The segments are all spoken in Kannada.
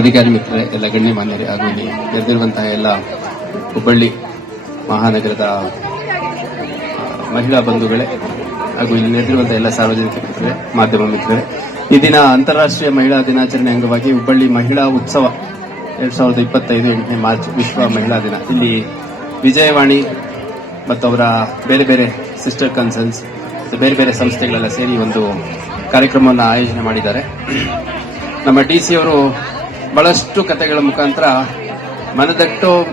ಅಧಿಕಾರಿ ಮಿತ್ರರೇ ಎಲ್ಲ ಗಣ್ಯಮಾನ್ಯರೇ ಹಾಗೂ ಇಲ್ಲಿ ನೆರೆದಿರುವಂತಹ ಎಲ್ಲ ಹುಬ್ಬಳ್ಳಿ ಮಹಾನಗರದ ಮಹಿಳಾ ಬಂಧುಗಳೇ ಹಾಗೂ ಇಲ್ಲಿ ನೆರೆದಿರುವಂತಹ ಎಲ್ಲ ಸಾರ್ವಜನಿಕ ಮಿತ್ರರೇ, ಮಾಧ್ಯಮ ಮಿತ್ರರೇ, ಈ ದಿನ ಅಂತಾರಾಷ್ಟ್ರೀಯ ಮಹಿಳಾ ದಿನಾಚರಣೆ ಅಂಗವಾಗಿ ಹುಬ್ಬಳ್ಳಿ ಮಹಿಳಾ ಉತ್ಸವ ಎರಡ್ ಸಾವಿರದ ಇಪ್ಪತ್ತೈದು ಎಂಟನೇ ಮಾರ್ಚ್ ವಿಶ್ವ ಮಹಿಳಾ ದಿನ. ಇಲ್ಲಿ ವಿಜಯವಾಣಿ ಮತ್ತು ಅವರ ಬೇರೆ ಬೇರೆ ಸಿಸ್ಟರ್ ಕನ್ಸರ್ನ್ಸ್ ಬೇರೆ ಬೇರೆ ಸಂಸ್ಥೆಗಳೆಲ್ಲ ಸೇರಿ ಒಂದು ಕಾರ್ಯಕ್ರಮವನ್ನು ಆಯೋಜನೆ ಮಾಡಿದ್ದಾರೆ. ನಮ್ಮ ಡಿ ಸಿ ಅವರು ಬಹಳಷ್ಟು ಕಥೆಗಳ ಮುಖಾಂತರ ಮನದಟ್ಟು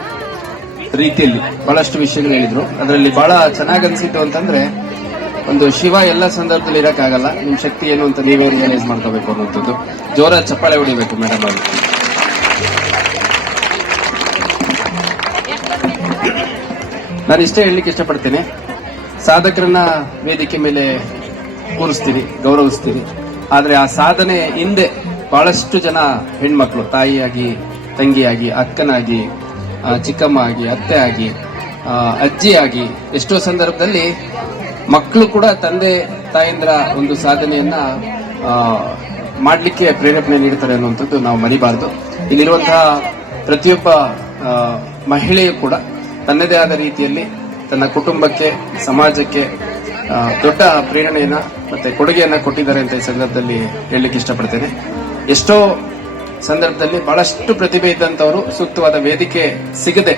ರೀತಿಯಲ್ಲಿ ಬಹಳಷ್ಟು ವಿಷಯಗಳು ಹೇಳಿದ್ರು. ಅದರಲ್ಲಿ ಬಹಳ ಚೆನ್ನಾಗಿ ಅನಿಸಿತು ಅಂತಂದ್ರೆ, ಒಂದು ಶಿವ ಎಲ್ಲ ಸಂದರ್ಭದಲ್ಲಿ ಇರಕ್ಕಾಗಲ್ಲ. ನಿಮ್ ಶಕ್ತಿ ಏನು ಅಂತ ನೀವೇ ರಿಯಲೈಸ್ ಮಾಡ್ಕೋಬೇಕು ಅನ್ನುವಂಥದ್ದು. ಜೋರ ಚಪ್ಪಾಳೆ ಹೊಡಿಬೇಕು ಮೇಡಮ್ ಅವರು. ನಾನು ಇಷ್ಟೇ ಹೇಳಲಿಕ್ಕೆ ಇಷ್ಟಪಡ್ತೇನೆ. ಸಾಧಕರನ್ನ ವೇದಿಕೆ ಮೇಲೆ ಕೂರಿಸ್ತೀನಿ ಗೌರವಿಸ್ತೀನಿ ಆದರೆ ಆ ಸಾಧನೆ ಹಿಂದೆ ಬಹಳಷ್ಟು ಜನ ಹೆಣ್ಮಕ್ಳು, ತಾಯಿಯಾಗಿ, ತಂಗಿಯಾಗಿ, ಅಕ್ಕನಾಗಿ ಚಿಕ್ಕಮ್ಮ ಆಗಿ ಅತ್ತೆ ಆಗಿ ಅಜ್ಜಿಯಾಗಿ, ಎಷ್ಟೋ ಸಂದರ್ಭದಲ್ಲಿ ಮಕ್ಕಳು ಕೂಡ ತಂದೆ, ತಾಯಿಂದ್ರ ಒಂದು ಸಾಧನೆಯನ್ನ ಮಾಡಲಿಕ್ಕೆ ಪ್ರೇರೇಪಣೆ ನೀಡ್ತಾರೆ ಅನ್ನುವಂಥದ್ದು ನಾವು ಮರಿಬಾರ್ದು. ಇಲ್ಲಿರುವಂತಹ ಪ್ರತಿಯೊಬ್ಬ ಮಹಿಳೆಯು ಕೂಡ ತನ್ನದೇ ಆದ ರೀತಿಯಲ್ಲಿ ತನ್ನ ಕುಟುಂಬಕ್ಕೆ, ಸಮಾಜಕ್ಕೆ ದೊಡ್ಡ ಪ್ರೇರಣೆಯನ್ನ ಮತ್ತೆ ಕೊಡುಗೆಯನ್ನ ಕೊಟ್ಟಿದ್ದಾರೆ ಅಂತ ಈ ಸಂದರ್ಭದಲ್ಲಿ ಹೇಳಲಿಕ್ಕೆ ಇಷ್ಟಪಡ್ತೇನೆ. ಎಷ್ಟೋ ಸಂದರ್ಭದಲ್ಲಿ ಬಹಳಷ್ಟು ಪ್ರತಿಭೆ ಇದ್ದಂತವರು ಸೂಕ್ತವಾದ ವೇದಿಕೆ ಸಿಗದೆ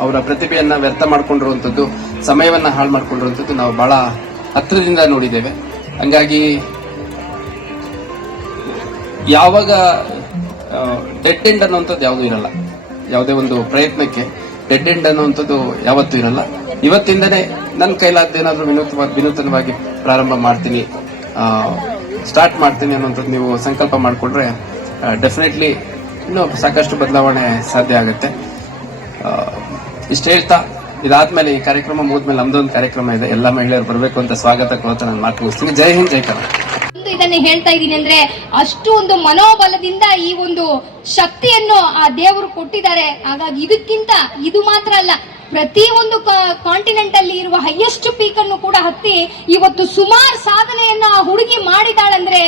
ಅವರ ಪ್ರತಿಭೆಯನ್ನ ವ್ಯರ್ಥ ಮಾಡ್ಕೊಂಡಿರುವಂತದ್ದು ಸಮಯವನ್ನ ಹಾಳು ಮಾಡ್ಕೊಂಡಿರುವಂತದ್ದು ನಾವು ಬಹಳ ಹತ್ತಿರದಿಂದ ನೋಡಿದ್ದೇವೆ. ಹಂಗಾಗಿ ಯಾವಾಗ ಡೆಡ್ ಎಂಡ್ ಅನ್ನುವಂಥದ್ದು ಯಾವುದೂ ಇರಲ್ಲ. ಯಾವುದೇ ಒಂದು ಪ್ರಯತ್ನಕ್ಕೆ ಡೆಡ್ ಎಂಡ್ ಅನ್ನುವಂಥದ್ದು ಯಾವತ್ತೂ ಇರಲ್ಲ. ಇವತ್ತಿಂದನೇ ನನ್ನ ಕೈಲಾದ್ದೇನಾದ್ರೂ ವಿನೂತನವಾಗಿ ಪ್ರಾರಂಭ ಮಾಡ್ತೀನಿ. ಸ್ಟಾರ್ಟ್ ಮಾಡ್ತೀನಿ ಅನ್ನೋಂಥದ್ದು ನೀವು ಸಂಕಲ್ಪ ಮಾಡಿಕೊಂಡ್ರೆ ಡೆಫಿನೆಟ್ಲಿ ಇನ್ನೂ ಸಾಕಷ್ಟು ಬದಲಾವಣೆ ಸಾಧ್ಯ ಆಗುತ್ತೆ. ಇಷ್ಟು ಹೇಳ್ತಾ ಇದಾದ್ಮೇಲೆ ಈ ಕಾರ್ಯಕ್ರಮ ಮುಗಿದ್ಮೇಲೆ ನಮ್ದೊಂದು ಕಾರ್ಯಕ್ರಮ ಇದೆ. ಎಲ್ಲ ಮಹಿಳೆಯರು ಬರಬೇಕು ಅಂತ ಸ್ವಾಗತ ಕೊಡ್ತಾ ನಾನು ಮಾತು ಜೈ ಹಿಂದ್, ಜೈ ಕರ್ನಾಟಕ ಇದನ್ನ ಹೇಳ್ತಾ ಇದ್ದೀನಿ ಅಂದ್ರೆ ಅಷ್ಟು ಒಂದು ಮನೋಬಲದಿಂದ ಈ ಒಂದು ಶಕ್ತಿಯನ್ನು ಆ ದೇವರು ಕೊಟ್ಟಿದ್ದಾರೆ. ಹಾಗಾಗಿ ಇದಕ್ಕಿಂತ ಇದು ಮಾತ್ರ ಅಲ್ಲ ಪ್ರತಿ ಒಂದು ಕಾಂಟಿನೆಂಟ್ ಅಲ್ಲಿ ಇರುವ ಹೈಯೆಸ್ಟ್ ಪೀಕ್ ಅನ್ನು ಕೂಡ ಹತ್ತಿ ಇವತ್ತು ಸುಮಾರು ಸಾಧನೆಯನ್ನ ಆ ಹುಡುಗಿ ಮಾಡಿದಾಳಂದ್ರೆ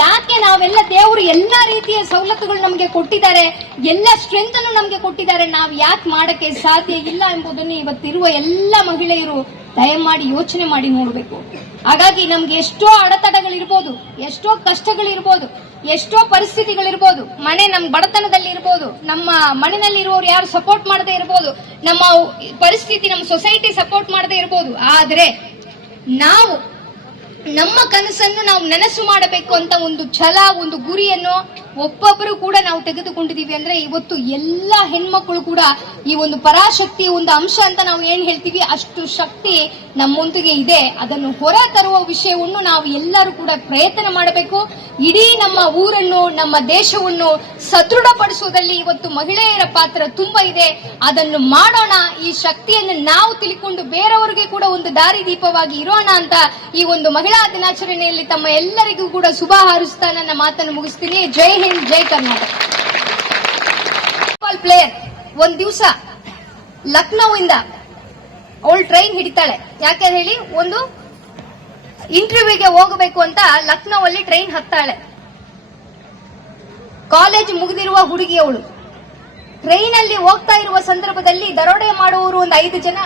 ಯಾಕೆ ನಾವೆಲ್ಲ ದೇವರು ಎಲ್ಲ ರೀತಿಯ ಸವಲತ್ತುಗಳು ನಮಗೆ ಕೊಟ್ಟಿದ್ದಾರೆ, ಎಲ್ಲ ಸ್ಟ್ರೆಂತ್ ಅನ್ನು ನಮಗೆ ಕೊಟ್ಟಿದ್ದಾರೆ, ನಾವು ಯಾಕೆ ಮಾಡಕ್ಕೆ ಸಾಧ್ಯ ಇಲ್ಲ ಎಂಬುದನ್ನು ಇವತ್ತಿರುವ ಎಲ್ಲ ಮಹಿಳೆಯರು ದಯಮಾಡಿ ಯೋಚನೆ ಮಾಡಿ ನೋಡಬೇಕು. ಹಾಗಾಗಿ ನಮ್ಗೆ ಎಷ್ಟೋ ಅಡೆತಡೆಗಳಿರ್ಬೋದು, ಎಷ್ಟೋ ಕಷ್ಟಗಳಿರ್ಬೋದು, ಎಷ್ಟೋ ಪರಿಸ್ಥಿತಿಗಳಿರ್ಬೋದು, ಮನೆ ನಮ್ ಬಡತನದಲ್ಲಿ ಇರ್ಬೋದು ನಮ್ಮ ಮನೆಯಲ್ಲಿ ಇರುವವರು ಯಾರು ಸಪೋರ್ಟ್ ಮಾಡದೇ ಇರ್ಬೋದು, ನಮ್ಮ ಪರಿಸ್ಥಿತಿ, ನಮ್ಮ ಸೊಸೈಟಿ ಸಪೋರ್ಟ್ ಮಾಡದೇ ಇರ್ಬೋದು, ಆದ್ರೆ ನಾವು ನಮ್ಮ ಕನಸನ್ನು ನಾವು ನನಸು ಮಾಡಬೇಕು ಅಂತ ಒಂದು ಛಲ, ಒಂದು ಗುರಿಯನ್ನು ಒಬ್ಬೊಬ್ಬರು ಕೂಡ ನಾವು ತೆಗೆದುಕೊಂಡಿದ್ದೀವಿ ಅಂದ್ರೆ ಇವತ್ತು ಎಲ್ಲ ಹೆಣ್ಮಕ್ಳು ಕೂಡ ಈ ಒಂದು ಪರಾಶಕ್ತಿ ಒಂದು ಅಂಶ ಅಂತ ನಾವು ಏನ್ ಹೇಳ್ತೀವಿ? ಅಷ್ಟು ಶಕ್ತಿ ನಮ್ಮೊಂದಿಗೆ ಇದೆ. ಅದನ್ನು ಹೊರ ತರುವ ವಿಷಯವನ್ನು ನಾವು ಎಲ್ಲರೂ ಕೂಡ ಪ್ರಯತ್ನ ಮಾಡಬೇಕು. ಇಡೀ ನಮ್ಮ ಊರನ್ನು, ನಮ್ಮ ದೇಶವನ್ನು ಸದೃಢಪಡಿಸುವುದರಲ್ಲಿ ಇವತ್ತು ಮಹಿಳೆಯರ ಪಾತ್ರ ತುಂಬಾ ಇದೆ. ಅದನ್ನು ಮಾಡೋಣ. ಈ ಶಕ್ತಿಯನ್ನು ನಾವು ತಿಳ್ಕೊಂಡು ಬೇರೆಯವರಿಗೆ ಕೂಡ ಒಂದು ದಾರಿ ದೀಪವಾಗಿ ಇರೋಣ ಅಂತ ಈ ಒಂದು ಮಹಿಳಾ ದಿನಾಚರಣೆಯಲ್ಲಿ ತಮ್ಮ ಎಲ್ಲರಿಗೂ ಕೂಡ ಶುಭ ಹಾರಿಸ್ತಾ ನನ್ನ ಮಾತನ್ನು ಮುಗಿಸ್ತೀನಿ. ಜೈ ಹಿಂದ್, ಜೈ ಕರ್ನಾಟಕ. ಪ್ಲೇಯರ್ ಒಂದ್ ದಿವಸ ಲಕ್ನೋವಿಂದ ಅವಳು ಟ್ರೈನ್ ಹಿಡಿತಾಳೆ. ಯಾಕೆ ಹೇಳಿ, ಒಂದು ಇಂಟರ್ವ್ಯೂಗೆ ಹೋಗಬೇಕು ಅಂತ ಲಕ್ನೋ ಅಲ್ಲಿ ಟ್ರೈನ್ ಹತ್ತಾಳೆ. ಕಾಲೇಜ್ ಮುಗಿದಿರುವ ಹುಡುಗಿಯವಳು. ಟ್ರೈನ್ ಅಲ್ಲಿ ಹೋಗ್ತಾ ಇರುವ ಸಂದರ್ಭದಲ್ಲಿ ದರೋಡೆ ಮಾಡುವವರು ಒಂದು ಐದು ಜನ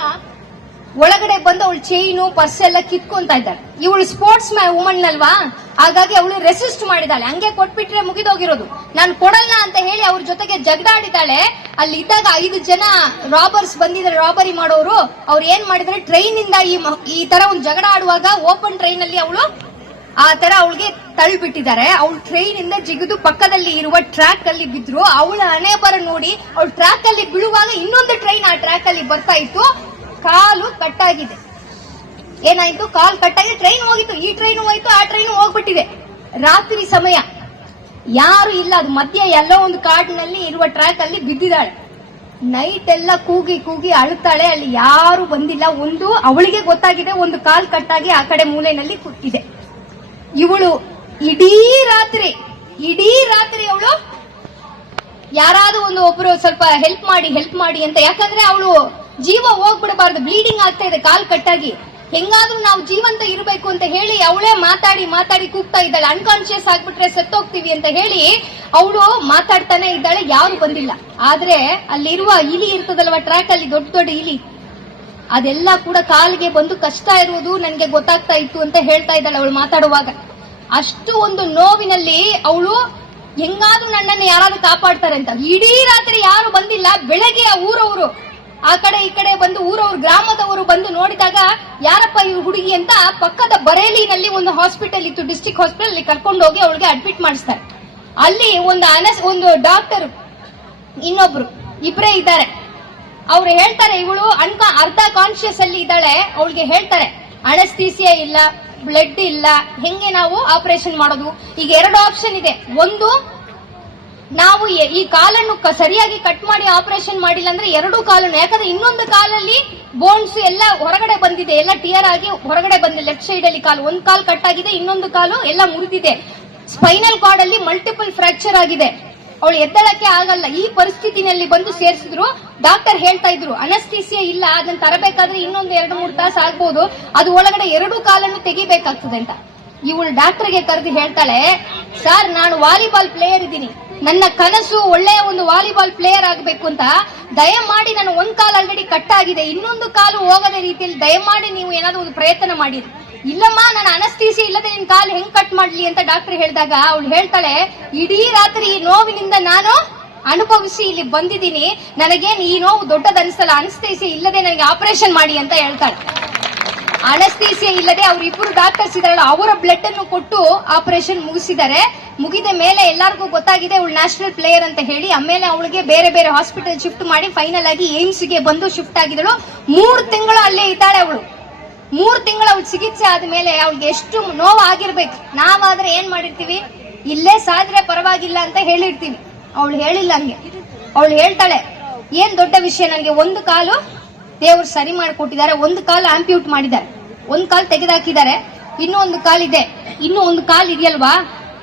ಒಳಗಡೆ ಬಂದು ಅವಳು ಚೈನು ಪರ್ಸ್ ಎಲ್ಲ ಕಿತ್ಕೊಂತ ಇದ್ದಾಳೆ. ಇವಳು ಸ್ಪೋರ್ಟ್ಸ್ ವುಮನ್ ಅಲ್ವಾ ಹಾಗಾಗಿ ಅವಳು ರೆಸಿಸ್ಟ್ ಮಾಡಿದಾಳೆ. ಹಂಗೆ ಕೊಟ್ಬಿಟ್ರೆ ಮುಗಿದೋಗಿರೋದು. ನಾನು ಕೊಡಲ್ಲ ಅಂತ ಹೇಳಿ ಅವ್ರ ಜೊತೆಗೆ ಜಗಡಾಡಿದಾಳೆ ಅಲ್ಲಿ ಇದ್ದಾಗ ಐದು ಜನ ರಾಬರ್ಸ್ ಬಂದಿದ್ದಾರೆ ರಾಬರಿ ಮಾಡೋರು. ಅವ್ರು ಏನ್ ಮಾಡಿದ್ರೆ ಟ್ರೈನ್ ಇಂದ ಈ ಈ ತರ ಒಂದು ಜಗಳ ಆಡುವಾಗ ಓಪನ್ ಟ್ರೈನ್ ಅಲ್ಲಿ ಅವಳು ಆ ತರ ಅವಳಿಗೆ ತಳ್ಳಿಬಿಟ್ಟಿದ್ದಾರೆ. ಅವಳು ಟ್ರೈನ್ ಇಂದ ಜಿಗಿದು ಪಕ್ಕದಲ್ಲಿ ಇರುವ ಟ್ರ್ಯಾಕ್ ಅಲ್ಲಿ ಬಿದ್ರು. ಅವಳ ಹಣೆ ಬರ ನೋಡಿ, ಅವಳು ಟ್ರ್ಯಾಕ್ ಅಲ್ಲಿ ಬೀಳುವಾಗ ಇನ್ನೊಂದು ಟ್ರೈನ್ ಆ ಟ್ರ್ಯಾಕ್ ಅಲ್ಲಿ ಬರ್ತಾ ಇತ್ತು. ಕಾಲು ಕಟ್ಟಾಗಿದೆ. ಏನಾಯ್ತು? ಕಾಲು ಕಟ್ಟಾಗಿ ಟ್ರೈನ್ ಹೋಗಿತ್ತು. ಈ ಟ್ರೈನ್ ಹೋಯ್ತು, ಆ ಟ್ರೈನ್ ಹೋಗ್ಬಿಟ್ಟಿದೆ. ರಾತ್ರಿ ಸಮಯ. ಯಾರು ಇಲ್ಲ. ಅದು ಮಧ್ಯ ಎಲ್ಲೋ ಒಂದು ಕಾಡಿನಲ್ಲಿ ಇರುವ ಟ್ರ್ಯಾಕ್ ಅಲ್ಲಿ ಬಿದ್ದಿದ್ದಾಳೆ. ನೈಟ್ ಎಲ್ಲ ಕೂಗಿ ಕೂಗಿ ಅಳುತ್ತಾಳೆ. ಅಲ್ಲಿ ಯಾರು ಬಂದಿಲ್ಲ. ಒಂದು ಅವಳಿಗೆ ಗೊತ್ತಾಗಿದೆ. ಒಂದು ಕಾಲ್ ಕಟ್ಟಾಗಿ ಆ ಕಡೆ ಮೂಲೆಯಲ್ಲಿ ಕೂತಿದೆ. ಇವಳು ಇಡೀ ರಾತ್ರಿ ಇಡೀ ರಾತ್ರಿ ಅವಳು ಯಾರಾದ್ರೂ ಒಂದು ಒಬ್ರು ಸ್ವಲ್ಪ ಹೆಲ್ಪ್ ಮಾಡಿ ಹೆಲ್ಪ್ ಮಾಡಿ ಅಂತ. ಯಾಕಂದ್ರೆ ಅವಳು ಜೀವ ಹೋಗ್ಬಿಡಬಾರ್ದು ಬ್ಲೀಡಿಂಗ್ ಆಗ್ತಾ ಇದೆ, ಕಾಲ್ ಕಟ್ಟಾಗಿ. ಹೆಂಗಾದ್ರೂ ನಾವು ಜೀವಂತ ಇರಬೇಕು ಅಂತ ಹೇಳಿ ಅವಳೇ ಮಾತಾಡಿ ಮಾತಾಡಿ ಕೂಗ್ತಾ ಇದ್ದಾಳೆ. ಅನ್ಕಾನ್ಶಿಯಸ್ ಆಗ್ಬಿಟ್ರೆ ಸತ್ತೋಗ್ತೀವಿ ಅಂತ ಹೇಳಿ ಅವಳು ಮಾತಾಡ್ತಾನೆ ಇದ್ದಾಳೆ, ಯಾರು ಬಂದಿಲ್ಲ. ಆದ್ರೆ ಅಲ್ಲಿರುವ ಇಲಿ ಇರ್ತದಲ್ವಾ ಟ್ರ್ಯಾಕ್ ಅಲ್ಲಿ ದೊಡ್ಡ ದೊಡ್ಡ ಇಲಿ? ಅದೆಲ್ಲ ಕೂಡ ಕಾಲಿಗೆ ಬಂದು ಕಷ್ಟ ಇರುವುದು ನನಗೆ ಗೊತ್ತಾಗ್ತಾ ಇತ್ತು ಅಂತ ಹೇಳ್ತಾ ಇದ್ದಾಳೆ ಅವಳು ಮಾತಾಡುವಾಗ. ಅಷ್ಟು ಒಂದು ನೋವಿನಲ್ಲಿ ಅವಳು ಹೆಂಗಾದ್ರೂ ನನ್ನನ್ನು ಯಾರಾದ್ರೂ ಕಾಪಾಡ್ತಾರೆ ಅಂತ. ಇಡೀ ರಾತ್ರಿ ಯಾರು ಬಂದಿಲ್ಲ, ಬೆಳಗ್ಗೆ ಆ ಊರವರು. ಆ ಕಡೆ ಈ ಕಡೆ ಬಂದು ಊರವ್ರ, ಗ್ರಾಮದವರು ಬಂದು ನೋಡಿದಾಗ, ಯಾರಪ್ಪ ಇವ್ರು ಹುಡುಗಿ ಅಂತ ಪಕ್ಕದ ಬರೇಲಿನಲ್ಲಿ ಒಂದು ಹಾಸ್ಪಿಟಲ್ ಇತ್ತು ಡಿಸ್ಟ್ರಿಕ್ಟ್ ಹಾಸ್ಪಿಟಲ್ ಅಲ್ಲಿ ಕರ್ಕೊಂಡು ಹೋಗಿ ಅವಳಿಗೆ ಅಡ್ಮಿಟ್ ಮಾಡಿಸ್ತಾರೆ. ಅಲ್ಲಿ ಒಂದು ಅನಸ್, ಒಂದು ಡಾಕ್ಟರ್ ಇನ್ನೊಬ್ರು ಇಬ್ಬರೇ ಇದ್ದಾರೆ. ಅವ್ರು ಹೇಳ್ತಾರೆ, ಇವಳು ಅನ್ಕ, ಅರ್ಧ ಕಾನ್ಶಿಯಸ್ ಅಲ್ಲಿ ಇದ್ದಾಳೆ. ಅವಳಿಗೆ ಹೇಳ್ತಾರೆ ಅಣಸ್ತೀಸಿಯ ಇಲ್ಲ ಬ್ಲಡ್ ಇಲ್ಲ, ಹೆಂಗೆ ನಾವು ಆಪರೇಷನ್ ಮಾಡೋದು? ಈಗ ಎರಡು ಆಪ್ಷನ್ ಇದೆ. ಒಂದು ನಾವು ಈ ಕಾಲನ್ನು ಸರಿಯಾಗಿ ಕಟ್ ಮಾಡಿ ಆಪರೇಷನ್ ಮಾಡಿಲ್ಲ ಅಂದ್ರೆ ಎರಡು ಕಾಲನ್ನು, ಯಾಕಂದ್ರೆ ಇನ್ನೊಂದು ಕಾಲಲ್ಲಿ ಬೋನ್ಸ್ ಎಲ್ಲ ಹೊರಗಡೆ ಬಂದಿದೆ, ಎಲ್ಲ ಟಿಯರ್ ಆಗಿ ಹೊರಗಡೆ ಬಂದಿದೆ. ಲೆಫ್ಟ್ ಸೈಡ್ ಅಲ್ಲಿ ಕಾಲು, ಒಂದು ಕಾಲು ಕಟ್ ಆಗಿದೆ, ಇನ್ನೊಂದು ಕಾಲು ಎಲ್ಲ ಮುರಿದಿದೆ. ಸ್ಪೈನಲ್ ಕಾರ್ಡ್ ಅಲ್ಲಿ ಮಲ್ಟಿಪಲ್ ಫ್ರಾಕ್ಚರ್ ಆಗಿದೆ. ಅವಳು ಎದ್ದಳಕ್ಕೆ ಆಗಲ್ಲ. ಈ ಪರಿಸ್ಥಿತಿನಲ್ಲಿ ಬಂದು ಸೇರಿಸಿದ್ರು. ಡಾಕ್ಟರ್ ಹೇಳ್ತಾ ಇದ್ರು, ಅನಸ್ತೀಸಿಯಾ ಇಲ್ಲ, ಅದನ್ನ ತರಬೇಕಾದ್ರೆ ಇನ್ನೊಂದು ಎರಡು ಮೂರು ತಾಸು ಆಗ್ಬೋದು. ಅದು ಒಳಗಡೆ ಎರಡು ಕಾಲನ್ನು ತೆಗಿಬೇಕಾಗ್ತದೆ ಅಂತ. ಇವಳು ಡಾಕ್ಟರ್ಗೆ ಕರೆದು ಹೇಳ್ತಾಳೆ ಸರ್ ನಾನು ವಾಲಿಬಾಲ್ ಪ್ಲೇಯರ್ ಇದ್ದೀನಿ. ನನ್ನ ಕನಸು ಒಳ್ಳೆಯ ಒಂದು ವಾಲಿಬಾಲ್ ಪ್ಲೇಯರ್ ಆಗಬೇಕು ಅಂತ ದಯಮಾಡಿ ನಾನು ಒಂದ್ ಕಾಲು ಆಲ್ರೆಡಿ ಕಟ್ ಆಗಿದೆ. ಇನ್ನೊಂದು ಕಾಲು ಹೋಗದ ರೀತಿಯಲ್ಲಿ ದಯಮಾಡಿ ನೀವು ಏನಾದ್ರು ಒಂದು ಪ್ರಯತ್ನ ಮಾಡಿ. ಇಲ್ಲಮ್ಮ, ನಾನು ಅನಸ್ತೀಸಿ ಇಲ್ಲದೆ ನಿನ್ ಕಾಲು ಹೆಂಗ್ ಕಟ್ ಮಾಡ್ಲಿ ಅಂತ ಡಾಕ್ಟರ್ ಹೇಳಿದಾಗ ಅವ್ಳು ಹೇಳ್ತಾಳೆ, ಇಡೀ ರಾತ್ರಿ ಈ ನೋವಿನಿಂದ ನಾನು ಅನುಭವಿಸಿ ಇಲ್ಲಿ ಬಂದಿದ್ದೀನಿ. ನನಗೇನು ಈ ನೋವು ದೊಡ್ಡದನ್ಸಲ್ಲ ಅನಸ್ತೀಸಿ ಇಲ್ಲದೆ ನನಗೆ ಆಪರೇಷನ್ ಮಾಡಿ ಅಂತ ಹೇಳ್ತಾಳೆ. ಅನಸ್ತೀಸಿಯಾ ಇಲ್ಲದೆ ಅವರಿಬ್ಬರು ಡಾಕ್ಟರ್ಸ್ ಇದಾರಲ್ಲ ಅವರ ಬ್ಲಡ್ ಅನ್ನು ಕೊಟ್ಟು ಆಪರೇಷನ್ ಮುಗಿಸಿದ್ದಾರೆ. ಮುಗಿದ ಮೇಲೆ ಎಲ್ಲರಿಗೂ ಗೊತ್ತಾಗಿದೆ, ಅವಳು ನ್ಯಾಷನಲ್ ಪ್ಲೇಯರ್ ಅಂತ ಹೇಳಿ, ಆಮೇಲೆ ಅವಳಿಗೆ ಬೇರೆ ಬೇರೆ ಹಾಸ್ಪಿಟಲ್ ಶಿಫ್ಟ್ ಮಾಡಿ ಫೈನಲ್ ಆಗಿ ಏಮ್ಸ್ಗೆ ಬಂದು ಶಿಫ್ಟ್ ಆಗಿದಳು. ಮೂರು ತಿಂಗಳು ಅಲ್ಲೇ ಇದ್ದಾಳೆ ಅವಳು. ಮೂರು ತಿಂಗಳು ಅವಳು ಚಿಕಿತ್ಸೆ ಆದ್ಮೇಲೆ ಅವಳಿಗೆ ಎಷ್ಟು ನೋವು ಆಗಿರ್ಬೇಕು ನಾವಾದ್ರೆ ಏನ್ ಮಾಡಿರ್ತೀವಿ? ಇಲ್ಲೇ ಸಾದ್ರೆ ಪರವಾಗಿಲ್ಲ ಅಂತ ಹೇಳಿರ್ತೀವಿ. ಅವಳು ಹೇಳಿಲ್ಲ ಹಂಗೆ. ಅವಳು ಹೇಳ್ತಾಳೆ, ಏನ್ ದೊಡ್ಡ ವಿಷಯ? ನನಗೆ ಒಂದು ಕಾಲು ದೇವರು ಸರಿ ಮಾಡಿಕೊಟ್ಟಿದ್ದಾರೆ. ಒಂದು ಕಾಲು ಆಂಪ್ಯೂಟ್ ಮಾಡಿದ್ದಾರೆ. ಒಂದು ಕಾಲು ತೆಗೆದಾಕಿದ್ದಾರೆ. ಇನ್ನೂ ಒಂದು ಇದೆ. ಇನ್ನೂ ಒಂದು ಕಾಲು ಇದೆಯಲ್ವಾ?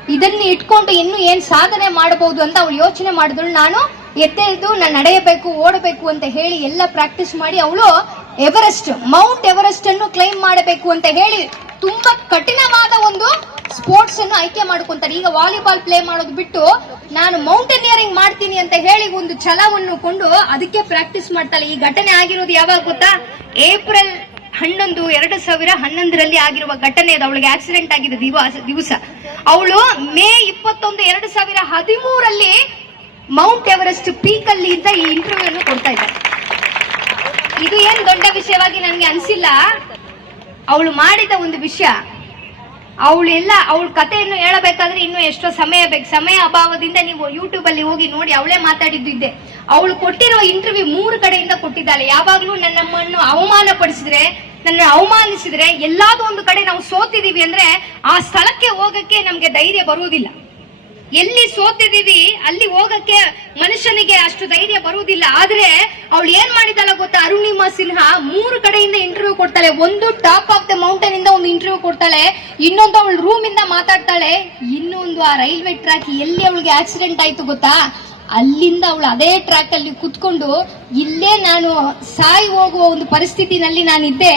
ಇದನ್ನ ಇಟ್ಕೊಂಡು ಇನ್ನು ಏನ್ ಸಾಧನೆ ಮಾಡಬಹುದು ಅಂತ ಅವಳು ಯೋಚನೆ ಮಾಡಿದ್ರು ನಾನು ಎದ್ದೇಳ್ದು, ನಾನು ನಡೆಯಬೇಕು, ಓಡಬೇಕು ಅಂತ ಹೇಳಿ ಎಲ್ಲ ಪ್ರಾಕ್ಟೀಸ್ ಮಾಡಿ ಅವಳು ಎವರೆಸ್ಟ್, ಮೌಂಟ್ ಎವರೆಸ್ಟ್ ಅನ್ನು ಕ್ಲೈಮ್ ಮಾಡಬೇಕು ಅಂತ ಹೇಳಿ ತುಂಬಾ ಕಠಿಣವಾದ ಒಂದು ಸ್ಪೋರ್ಟ್ಸ್ ಅನ್ನು ಆಯ್ಕೆ ಮಾಡ್ಕೊಂತಾರೆ. ಈಗ ವಾಲಿಬಾಲ್ ಪ್ಲೇ ಮಾಡೋದು ಬಿಟ್ಟು ನಾನು ಮೌಂಟೇನಿಯರಿಂಗ್ ಮಾಡ್ತೀನಿ ಅಂತ ಹೇಳಿ ಒಂದು ಛಲವನ್ನು ಕೊಂಡು ಅದಕ್ಕೆ ಪ್ರಾಕ್ಟೀಸ್ ಮಾಡ್ತಾಳೆ. ಈ ಘಟನೆ ಆಗಿರೋದು ಯಾವಾಗ ಗೊತ್ತಾ? ಏಪ್ರಿಲ್ ಹನ್ನೊಂದು, ಎರಡು ಸಾವಿರ ಹನ್ನೊಂದರಲ್ಲಿ ಆಗಿರುವ ಘಟನೆ ಅದು. ಅವಳಿಗೆ ಆಕ್ಸಿಡೆಂಟ್ ಆಗಿದೆ ದಿವಸ ದಿವಸ. ಅವಳು ಮೇ ಇಪ್ಪತ್ತೊಂದು, ಎರಡು ಸಾವಿರ ಹದಿಮೂರಲ್ಲಿ ಮೌಂಟ್ ಎವರೆಸ್ಟ್ ಪೀಕ್ ಅಲ್ಲಿ ಇದ್ದ ಈ ಇಂಟರ್ವ್ಯೂ ಅನ್ನು ಕೊಡ್ತಾ ಇದ್ದಾರೆ ಇದು ಏನ್ ದೊಡ್ಡ ವಿಷಯವಾಗಿ ನನಗೆ ಅನ್ಸಿಲ್ಲ. ಅವಳು ಮಾಡಿದ ಒಂದು ವಿಷಯ. ಅವಳು ಎಲ್ಲ ಅವಳ ಕಥೆಯನ್ನು ಹೇಳಬೇಕಾದ್ರೆ ಇನ್ನೂ ಎಷ್ಟೋ ಸಮಯ ಬೇಕು. ಸಮಯ ಅಭಾವದಿಂದ ನೀವು ಯೂಟ್ಯೂಬ್ ಅಲ್ಲಿ ಹೋಗಿ ನೋಡಿ, ಅವಳೇ ಮಾತಾಡಿದ್ದಿದ್ದೆ. ಅವಳು ಕೊಟ್ಟಿರೋ ಇಂಟರ್ವ್ಯೂ ಮೂರು ಕಡೆಯಿಂದ ಕೊಟ್ಟಿದ್ದಾಳೆ. ಯಾವಾಗ್ಲೂ ನನ್ನಮ್ಮನ್ನು ಅವಮಾನ ಪಡಿಸಿದ್ರೆ ನನ್ನ ಅವಮಾನಿಸಿದ್ರೆ ಎಲ್ಲಾದ್ರೂ ಒಂದು ಕಡೆ ನಾವು ಸೋತಿದೀವಿ ಅಂದ್ರೆ ಆ ಸ್ಥಳಕ್ಕೆ ಹೋಗಕ್ಕೆ ನಮ್ಗೆ ಧೈರ್ಯ ಬರುವುದಿಲ್ಲ. ಎಲ್ಲಿ ಸೋತಿದೀವಿ ಅಲ್ಲಿ ಹೋಗಕ್ಕೆ ಮನುಷ್ಯನಿಗೆ ಅಷ್ಟು ಧೈರ್ಯ ಬರುವುದಿಲ್ಲ. ಆದ್ರೆ ಅವಳು ಏನ್ ಮಾಡಿದಾಳ ಗೊತ್ತಾ? ಅರುಣಿಮಾ ಸಿನ್ಹಾ ಮೂರು ಕಡೆಯಿಂದ ಇಂಟರ್ವ್ಯೂ ಕೊಡ್ತಾಳೆ. ಒಂದು ಟಾಪ್ ಆಫ್ ದ ಮೌಂಟೇನ್ ಇಂದ ಒಂದು ಇಂಟರ್ವ್ಯೂ ಕೊಡ್ತಾಳೆ. ಇನ್ನೊಂದು ಅವಳು ರೂಮ್ ಇಂದ ಮಾತಾಡ್ತಾಳೆ. ಇನ್ನೊಂದು ಆ ರೈಲ್ವೆ ಟ್ರ್ಯಾಕ್ ಎಲ್ಲಿ ಅವಳಿಗೆ ಆಕ್ಸಿಡೆಂಟ್ ಆಯ್ತು ಗೊತ್ತಾ? ಅಲ್ಲಿಂದ ಅವಳು ಅದೇ ಟ್ರ್ಯಾಕ್ ಅಲ್ಲಿ ಕುತ್ಕೊಂಡು, ಇಲ್ಲೇ ನಾನು ಸಾಯಿ ಹೋಗುವ ಒಂದು ಪರಿಸ್ಥಿತಿನಲ್ಲಿ ನಾನಿದ್ದೆ.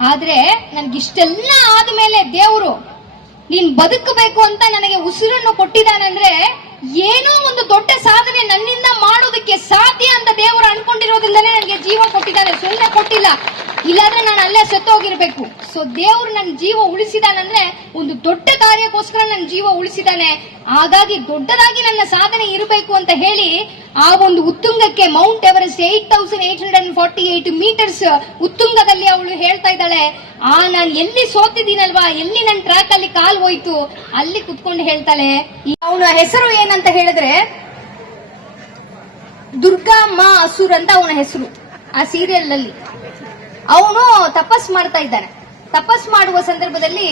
ಆದ್ರೆ ನನ್ಗಿಷ್ಟೆಲ್ಲ ಆದ್ಮೇಲೆ ದೇವರು ನೀನ್ ಬದುಕಬೇಕು ಅಂತ ನನಗೆ ಉಸಿರನ್ನು ಕೊಟ್ಟಿದ್ದಾನಂದ್ರೆ ಏನೋ ಒಂದು ದೊಡ್ಡ ಸಾಧನೆ ನನ್ನಿಂದ ಮಾಡೋದಕ್ಕೆ ಸಾಧ್ಯ ಅಂತ ದೇವರು ಅನ್ಕೊಂಡಿರೋದ್ರಿಂದಲೇ ನನಗೆ ಜೀವ ಕೊಟ್ಟಿದ್ದಾನೆ. ಸುಮ್ಮನೆ ಕೊಟ್ಟಿಲ್ಲ. ಇಲ್ಲಾಂದ್ರೆ ನಾನು ಅಲ್ಲೇ ಸತ್ತೋಗಿರ್ಬೇಕು. ಸೊ ದೇವ್ರು ನನ್ನ ಜೀವ ಉಳಿಸಿದಾನಂದ್ರೆ ಒಂದು ದೊಡ್ಡ ಕಾರ್ಯಕ್ಕೋಸ್ಕರ ನನ್ನ ಜೀವ ಉಳಿಸಿದಾನೆ. ಹಾಗಾಗಿ ದೊಡ್ಡದಾಗಿ ನನ್ನ ಸಾಧನೆ ಇರಬೇಕು ಅಂತ ಹೇಳಿ ಆ ಒಂದು ಉತ್ತುಂಗಕ್ಕೆ mount Everest eight thousand eight hundred and forty eight metres ಉತ್ತುಂಗದಲ್ಲಿ ಅವಳು ಹೇಳ್ತಾ ಇದ್ದಾಳೆ, ಆ, ನಾನು ಎಲ್ಲಿ ಸೋತಿದ್ದೀನಲ್ವಾ? ಎಲ್ಲಿ ನನ್ನ ಟ್ರ್ಯಾಕ್ ಅಲ್ಲಿ ಕಾಲ್ ಹೋಯ್ತು? ಅಲ್ಲಿ ಕುತ್ಕೊಂಡು ಹೇಳ್ತಾಳೆ ಅವನ ಹೆಸರು ಏನಂತ ಹೇಳಿದ್ರೆ ದುರ್ಗಾ ಮಾ ಅಸುರ್ ಅಂತ ಅವನ ಹೆಸರು ಆ ಸೀರಿಯಲ್ ಅಲ್ಲಿ. ಅವನು ತಪಸ್ ಮಾಡ್ತಾ ಇದ್ದಾನೆ. ತಪಸ್ ಮಾಡುವ ಸಂದರ್ಭದಲ್ಲಿ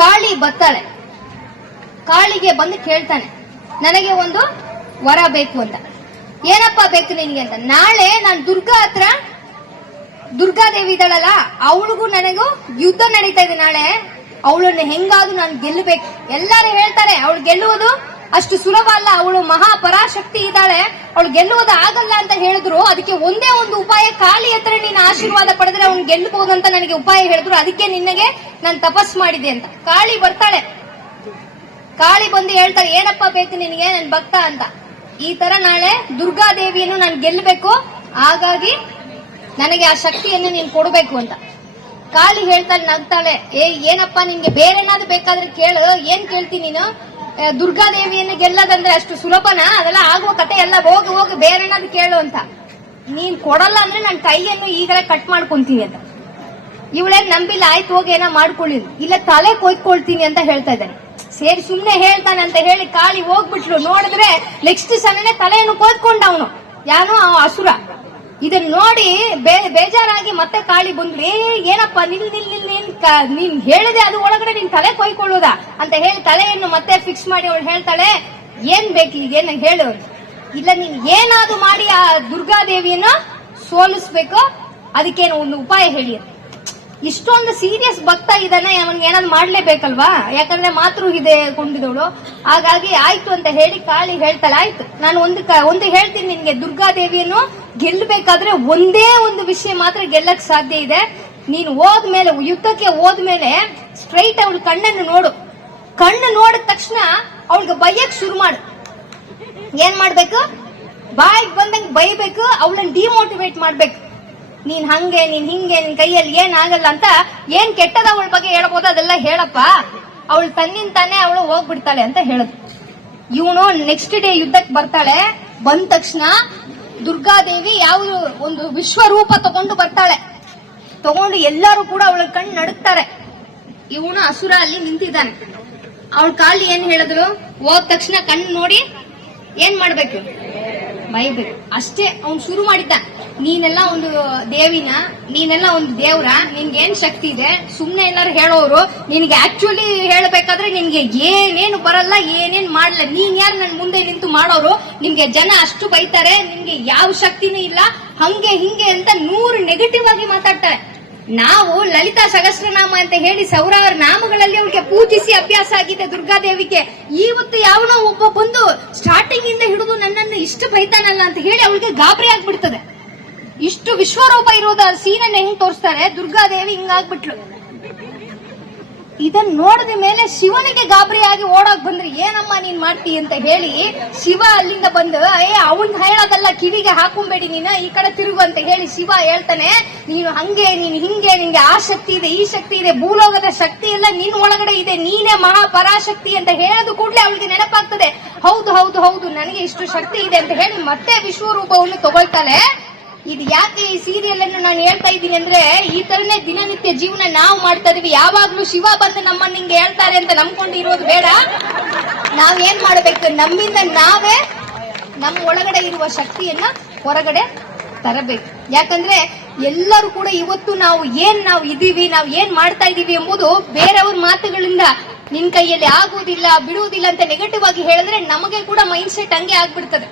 ಕಾಳಿ ಬರ್ತಾಳೆ. ಕಾಳಿಗೆ ಬಂದು ಕೇಳ್ತಾನೆ, ನನಗೆ ಒಂದು ವರ ಬೇಕು ಅಂತ. ಏನಪ್ಪ ಬೇಕು ನಿನ್ಗೆ ಅಂತ? ನಾಳೆ ನಾನು ದುರ್ಗಾ ಹತ್ರ ದುರ್ಗಾದೇವಿ ಇದ್ದಾಳಲ್ಲ, ಅವಳಿಗೂ ನನಗೂ ಯುದ್ಧ ನಡೀತಾ ಇದೆ ನಾಳೆ. ಅವಳನ್ನ ಹೆಂಗಾದ್ರೂ ನಾನು ಗೆಲ್ಲಬೇಕು. ಎಲ್ಲರೂ ಹೇಳ್ತಾರೆ, ಅವಳು ಗೆಲ್ಲುವುದು ಅಷ್ಟು ಸುಲಭ ಅಲ್ಲ. ಅವಳು ಮಹಾಪರಾಶಕ್ತಿ ಇದ್ದಾಳೆ. ಅವಳು ಗೆಲ್ಲುವುದು ಆಗಲ್ಲ ಅಂತ ಹೇಳಿದ್ರು. ಅದಕ್ಕೆ ಒಂದೇ ಒಂದು ಉಪಾಯ ಕಾಳಿ ಹತ್ರ ನೀನು ಆಶೀರ್ವಾದ ಪಡೆದ್ರೆ ಅವ್ನು ಗೆಲ್ಲಬಹುದು ಅಂತ ನನಗೆ ಉಪಾಯ ಹೇಳಿದ್ರು. ಅದಕ್ಕೆ ನಿನಗೆ ನಾನು ತಪಸ್ ಮಾಡಿದೆ ಅಂತ. ಕಾಳಿ ಬರ್ತಾಳೆ. ಕಾಳಿ ಬಂದು ಹೇಳ್ತಾರೆ ಏನಪ್ಪ ಬೇಕು ನಿನಗೆ? ನನ್ ಭಕ್ತ ಅಂತ. ಈ ತರ ನಾಳೆ ದುರ್ಗಾದೇವಿಯನ್ನು ನಾನು ಗೆಲ್ಲಬೇಕು. ಹಾಗಾಗಿ ನನಗೆ ಆ ಶಕ್ತಿಯನ್ನು ನೀನು ಕೊಡಬೇಕು ಅಂತ. ಕಾಳಿ ಹೇಳ್ತಾಳೆ, ನಗ್ತಾಳೆ, ಏ, ಏನಪ್ಪ, ನಿನ್ಗೆ ಬೇರೆ ಏನಾದ್ರು ಬೇಕಾದ್ರೆ ಕೇಳು. ಏನ್ ಕೇಳ್ತೀನಿ ನೀನು? ದುರ್ಗಾದೇವಿಯನ್ನು ಗೆಲ್ಲದಂದ್ರೆ ಅಷ್ಟು ಸುಲಭನಾ? ಅದೆಲ್ಲ ಆಗುವ ಕತೆ ಎಲ್ಲ ಹೋಗಿ ಹೋಗಿ ಬೇರೆ ಕೇಳು ಅಂತ. ನೀನ್ ಕೊಡಲ್ಲ ಅಂದ್ರೆ ನನ್ನ ಕೈಯನ್ನು ಈಗಲೇ ಕಟ್ ಮಾಡ್ಕೊಂತೀನಿ ಅಂತ. ಇವಳೇನ್ ನಂಬಿಲ್ಲ, ಆಯ್ತು ಹೋಗಿ, ಏನೋ ಮಾಡ್ಕೊಳ್ಳಿ ಇಲ್ಲ ತಲೆ ಕೊಯ್ಕೊಳ್ತೀನಿ ಅಂತ ಹೇಳ್ತಾ ಇದ್ದಾನೆ. ಸೇರಿ ಸುಮ್ನೆ ಹೇಳ್ತಾನೆ ಅಂತ ಹೇಳಿ ಕಾಳಿ ಹೋಗ್ಬಿಟ್ಲು. ನೋಡಿದ್ರೆ ನೆಕ್ಸ್ಟ್ ಸಣ್ಣನೆ ತಲೆಯನ್ನು ಕೊಯ್ಕೊಂಡ ಅವನು ಯಾನೋ ಅಸುರ. ಇದನ್ನ ನೋಡಿ ಬೇಜಾರಾಗಿ ಮತ್ತೆ ಕಾಳಿ ಬಂದ್ಲು. ಏನಪ್ಪ, ನಿಲ್ ನಿಲ್ ನಿಲ್ ನಿನ್ ನೀನ್ ಹೇಳಿದೆ ಅದು ಒಳಗಡೆ ನಿನ್ ತಲೆ ಕೊಯ್ಕೊಳ್ಳೋದಾ? ಅಂತ ಹೇಳಿ ತಲೆಯನ್ನು ಮತ್ತೆ ಫಿಕ್ಸ್ ಮಾಡಿ ಅವಳು ಹೇಳ್ತಾಳೆ, ಏನ್ ಬೇಕು ಈಗ? ಏನ್ ಹೇಳು? ಇಲ್ಲ, ನೀನ್ ಏನಾದ್ರು ಮಾಡಿ ಆ ದುರ್ಗಾದೇವಿಯನ್ನ ಸೋಲಿಸ್ಬೇಕು. ಅದಕ್ಕೇನು ಒಂದು ಉಪಾಯ ಹೇಳಿ. ಇಷ್ಟೊಂದು ಸೀರಿಯಸ್ ಭಕ್ತ ಇದ್ದಾನೆ, ಅವನ್ಗೆ ಏನಾದ್ರು ಮಾಡ್ಲೇಬೇಕಲ್ವಾ? ಯಾಕಂದ್ರೆ ಮಾತೃ ಇದೆ ಕೊಂಡಿದವಳು. ಹಾಗಾಗಿ ಆಯ್ತು ಅಂತ ಹೇಳಿ ಕಾಳಿ ಹೇಳ್ತಾಳೆ. ಆಯ್ತು, ನಾನು ಒಂದು ಒಂದು ಹೇಳ್ತೀನಿ ನಿನ್ಗೆ. ದುರ್ಗಾದೇವಿಯನ್ನು ಗೆಲ್ಲಬೇಕಾದ್ರೆ ಒಂದೇ ಒಂದು ವಿಷಯ ಮಾತ್ರ ಗೆಲ್ಲಕ್ ಸಾಧ್ಯ ಇದೆ. ನೀನು ಹೋದ್ಮೇಲೆ, ಯುದ್ಧಕ್ಕೆ ಹೋದ್ಮೇಲೆ ಸ್ಟ್ರೈಟ್ ಅವಳ ಕಣ್ಣನ್ನು ನೋಡು. ಕಣ್ಣು ನೋಡಿದ ತಕ್ಷಣ ಅವಳಿಗೆ ಬೈಯಕ್ ಶುರು ಮಾಡು. ಏನ್ ಮಾಡ್ಬೇಕು? ಬಾಯಿಗೆ ಬಂದಂಗೆ ಬೈಬೇಕು, ಅವಳನ್ನ ಡಿಮೋಟಿವೇಟ್ ಮಾಡ್ಬೇಕು. ನೀನ್ ಹಂಗೆ, ನೀನ್ ಹಿಂಗೆ, ನಿನ್ ಕೈಯಲ್ಲಿ ಏನ್ ಆಗಲ್ಲ ಅಂತ ಏನ್ ಕೆಟ್ಟದ ಅವಳ ಬಗ್ಗೆ ಹೇಳ್ಬೋದು ಅದೆಲ್ಲ ಹೇಳಪ್ಪ. ಅವಳು ತನ್ನಿಂದ ತಾನೇ ಅವಳು ಹೋಗ್ಬಿಡ್ತಾಳೆ ಅಂತ ಹೇಳುದು. ಇವನು ನೆಕ್ಸ್ಟ್ ಡೇ ಯುದ್ಧಕ್ಕೆ ಬರ್ತಾಳೆ. ಬಂದ ತಕ್ಷಣ ದುರ್ಗಾದೇವಿ ಯಾವ್ದು ಒಂದು ವಿಶ್ವರೂಪ ತಗೊಂಡು ಬರ್ತಾಳೆ. ತಗೊಂಡು ಎಲ್ಲರೂ ಕೂಡ ಅವಳ ಕಣ್ಣು ನಡುಕ್ತಾರೆ. ಇವನು ಅಸುರ ಅಲ್ಲಿ ನಿಂತಿದ್ದಾನೆ. ಅವಳ ಕಾಲಿ ಏನ್ ಹೇಳಿದ್ರು? ಹೋದ ತಕ್ಷಣ ಕಣ್ಣು ನೋಡಿ ಏನ್ ಮಾಡ್ಬೇಕು? ಬೈಬೇಕು. ಅಷ್ಟೇ ಅವ್ನು ಶುರು ಮಾಡಿದ್ದ. ನೀನೆಲ್ಲ ಒಂದು ದೇವಿನ, ನೀನೆಲ್ಲ ಒಂದು ದೇವ್ರ ನಿನ್ಗೆ ಏನ್ ಶಕ್ತಿ ಇದೆ? ಸುಮ್ನೆ ಎಲ್ಲಾರು ಹೇಳೋರು ನಿನ್ಗೆ ಆಕ್ಚುಲಿ ಹೇಳಬೇಕಾದ್ರೆ ನಿನ್ಗೆ ಏನೇನು ಬರಲ್ಲ, ಏನೇನ್ ಮಾಡಲ್ಲ ನೀನ್ ಯಾರು ನನ್ ಮುಂದೆ ನಿಂತು ಮಾಡೋರು? ನಿಮ್ಗೆ ಜನ ಅಷ್ಟು ಬೈತಾರೆ, ನಿಮ್ಗೆ ಯಾವ ಶಕ್ತಿನೂ ಇಲ್ಲ. ಹಂಗೆ ಹಿಂಗೆ ಅಂತ ನೂರು ನೆಗೆಟಿವ್ ಆಗಿ ಮಾತಾಡ್ತಾರೆ. ನಾವು ಲಲಿತಾ ಸಹಸ್ರನಾಮ ಅಂತ ಹೇಳಿ ಸಾವಿರಾರು ನಾಮಗಳಲ್ಲಿ ಅವಳಿಗೆ ಪೂಜಿಸಿ ಅಭ್ಯಾಸ ಆಗಿದೆ ದುರ್ಗಾದೇವಿಗೆ. ಇವತ್ತು ಯಾವನೋ ಒಬ್ಬ ಬಂದು ಸ್ಟಾರ್ಟಿಂಗ್ ಇಂದ ಹಿಡಿದು ನನ್ನನ್ನು ಇಷ್ಟು ಬೈತಾನಲ್ಲ ಅಂತ ಹೇಳಿ ಅವಳಿಗೆ ಗಾಬರಿ ಆಗ್ಬಿಡ್ತದೆ. ಇಷ್ಟು ವಿಶ್ವರೂಪ ಇರೋದ ಸೀನನ್ನ ಹೆಂಗ್ ತೋರಿಸ್ತಾರೆ? ದುರ್ಗಾದೇವಿ ಹಿಂಗಾಗ್ಬಿಟ್ಲು. ಇದನ್ನ ನೋಡಿದ ಮೇಲೆ ಶಿವನಿಗೆ ಗಾಬರಿಯಾಗಿ ಓಡೋಕ್ ಬಂದ್ರೆ ಏನಮ್ಮ ನೀನ್ ಮಾಡ್ತಿ ಅಂತ ಹೇಳಿ ಶಿವ ಅಲ್ಲಿಂದ ಬಂದು, ಏ, ಅವನ್ ಹೇಳೋದಲ್ಲ ಕಿವಿಗೆ ಹಾಕೊಂಬೇಡಿ ನೀನು, ಈ ಕಡೆ ತಿರುಗು ಅಂತ ಹೇಳಿ ಶಿವ ಹೇಳ್ತಾನೆ, ನೀನು ಹಂಗೆ, ನೀನು ಹಿಂಗೆ ನಿನ್ಗೆ ಆ ಶಕ್ತಿ ಇದೆ, ಈ ಶಕ್ತಿ ಇದೆ, ಭೂಲೋಕದ ಶಕ್ತಿ ಎಲ್ಲ ನಿನ್ ಒಳಗಡೆ ಇದೆ, ನೀನೇ ಮಹಾಪರಾಶಕ್ತಿ ಅಂತ ಹೇಳೋದು ಕೂಡಲೇ ಅವಳಿಗೆ ನೆನಪಾಗ್ತದೆ. ಹೌದು ಹೌದು ಹೌದು, ನನಗೆ ಇಷ್ಟು ಶಕ್ತಿ ಇದೆ ಅಂತ ಹೇಳಿ ಮತ್ತೆ ವಿಶ್ವರೂಪವನ್ನು ತಗೊಳ್ತಾಳೆ. ಇದು ಯಾಕೆ ಈ ಸೀರಿಯಲ್ ಅನ್ನು ನಾನು ಹೇಳ್ತಾ ಇದ್ದೀನಿ ಅಂದ್ರೆ ಈ ತರನೇ ದಿನನಿತ್ಯ ಜೀವನ ನಾವು ಮಾಡ್ತಾ ಇದೀವಿ. ಯಾವಾಗ್ಲೂ ಶಿವ ಬಂದು ನಮ್ಮನ್ನ ಹಿಂಗೆ ಹೇಳ್ತಾರೆ ಅಂತ ನಂಬ್ಕೊಂಡಿರೋದು ಬೇಡ. ನಾವ್ ಏನ್ ಮಾಡ್ಬೇಕು? ನಮ್ಮಿಂದ ನಾವೇ ನಮ್ಮ ಒಳಗಡೆ ಇರುವ ಶಕ್ತಿಯನ್ನ ಹೊರಗಡೆ ತರಬೇಕು. ಯಾಕಂದ್ರೆ ಎಲ್ಲರೂ ಕೂಡ ಇವತ್ತು ನಾವು ಏನ್ ನಾವು ಇದೀವಿ, ನಾವು ಏನ್ ಮಾಡ್ತಾ ಇದೀವಿ ಎಂಬುದು ಬೇರೆಯವ್ರ ಮಾತುಗಳಿಂದ ನಿನ್ ಕೈಯಲ್ಲಿ ಆಗುವುದಿಲ್ಲ, ಬಿಡುವುದಿಲ್ಲ ಅಂತ ನೆಗೆಟಿವ್ ಆಗಿ ಹೇಳಿದ್ರೆ ನಮಗೆ ಕೂಡ ಮೈಂಡ್ ಸೆಟ್ ಹಂಗೆ ಆಗ್ಬಿಡ್ತದೆ.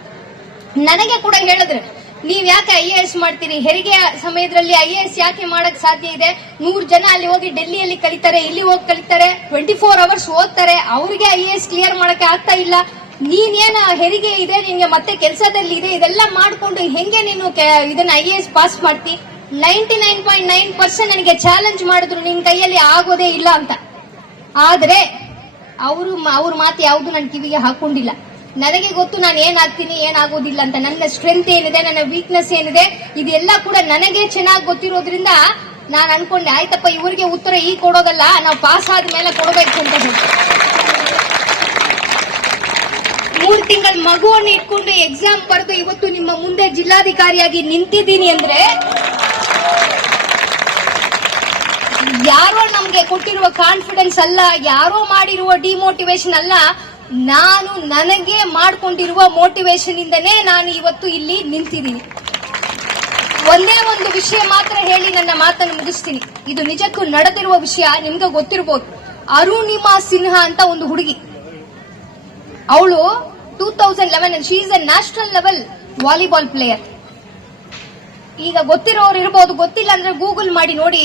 ನನಗೆ ಕೂಡ ಹೇಳಿದ್ರೆ ನೀವ್ ಯಾಕೆ ಐ ಎ ಎಸ್ ಮಾಡ್ತೀರಿ? ಹೆರಿಗೆ ಸಮಯದಲ್ಲಿ ಐ ಎ ಎಸ್ ಯಾಕೆ ಮಾಡಕ್ ಸಾಧ್ಯ ಇದೆ? ನೂರ್ ಜನ ಅಲ್ಲಿ ಹೋಗಿ ಡೆಲ್ಲಿಯಲ್ಲಿ ಕಲಿತಾರೆ, ಇಲ್ಲಿ ಹೋಗಿ ಕಲಿತಾರೆ ಟ್ವೆಂಟಿ ಫೋರ್ ಅವರ್ಸ್ ಓದ್ತಾರೆ, ಅವ್ರಿಗೆ ಐ ಎ ಎಸ್ ಕ್ಲಿಯರ್ ಮಾಡಕ್ಕೆ ಆಗ್ತಾ ಇಲ್ಲ. ನೀನೇನ ಹೆರಿಗೆ ಇದೆ, ನಿನ್ಗೆ ಮತ್ತೆ ಕೆಲಸದಲ್ಲಿ ಇದೆ, ಇದೆಲ್ಲ ಮಾಡ್ಕೊಂಡು ಹೆಂಗೆ ನೀನು ಇದನ್ನ ಐ ಎ ಎಸ್ ಪಾಸ್ ಮಾಡ್ತಿ? Ninety nine point nine percent ನನಗೆ ಚಾಲೆಂಜ್ ಮಾಡಿದ್ರು, ನಿನ್ ಕೈಯಲ್ಲಿ ಆಗೋದೇ ಇಲ್ಲ ಅಂತ. ಆದ್ರೆ, ಅವರು ಅವ್ರ ಮಾತು ಯಾವುದು ನನ್ನ ಕಿವಿಗೆ ಹಾಕೊಂಡಿಲ್ಲ. ನನಗೆ ಗೊತ್ತು ನಾನು ಏನಾಗ್ತೀನಿ, ಏನಾಗೋದಿಲ್ಲ ಅಂತ. ನನ್ನ ಸ್ಟ್ರೆಂತ್ ಏನಿದೆ, ನನ್ನ ವೀಕ್ನೆಸ್ ಏನಿದೆ, ಇದೆಲ್ಲ ಕೂಡ ನನಗೆ ಚೆನ್ನಾಗಿ ಗೊತ್ತಿರೋದ್ರಿಂದ ನಾನು ಅನ್ಕೊಂಡೆ, ಆಯ್ತಪ್ಪ ಇವರಿಗೆ ಉತ್ತರ ಈ ಕೊಡೋದಲ್ಲ, ನಾವು ಪಾಸ್ ಆದ್ಮೇಲೆ ಕೊಡಬೇಕು ಅಂತ ಹೇಳಿ. ಮೂರು ತಿಂಗಳ ಮಗುವನ್ನು ಇಟ್ಕೊಂಡು ಎಕ್ಸಾಮ್ ಬರೆದು ಇವತ್ತು ನಿಮ್ಮ ಮುಂದೆ ಜಿಲ್ಲಾಧಿಕಾರಿಯಾಗಿ ನಿಂತಿದ್ದೀನಿ ಅಂದ್ರೆ, ಯಾರೋ ನಮ್ಗೆ ಕೊಟ್ಟಿರುವ ಕಾನ್ಫಿಡೆನ್ಸ್ ಅಲ್ಲ, ಯಾರೋ ಮಾಡಿರುವ ಡಿಮೋಟಿವೇಶನ್ ಅಲ್ಲ ನಾನು ನನಗೆ ಮಾಡಿಕೊಂಡಿರುವ ಮೋಟಿವೇಶನ್ ಇಂದನೇ ನಾನು ಇವತ್ತು ಇಲ್ಲಿ ನಿಂತಿದ್ದೀನಿ. ಒಂದೇ ಒಂದು ವಿಷಯ ಮಾತ್ರ ಹೇಳಿ ನನ್ನ ಮಾತನ್ನು ಮುಗಿಸ್ತೀನಿ. ಇದು ನಿಜಕ್ಕೂ ನಡೆದಿರುವ ವಿಷಯ, ನಿಮ್ಗೆ ಗೊತ್ತಿರಬಹುದು ಅರುಣಿಮಾ ಸಿನ್ಹಾ ಅಂತ ಒಂದು ಹುಡುಗಿ. ಅವಳು two thousand eleven she is a national level volleyball player ಈಗ ಗೊತ್ತಿರೋರು ಇರ್ಬೋದು, ಗೊತ್ತಿಲ್ಲ ಅಂದ್ರೆ ಗೂಗಲ್ ಮಾಡಿ ನೋಡಿ.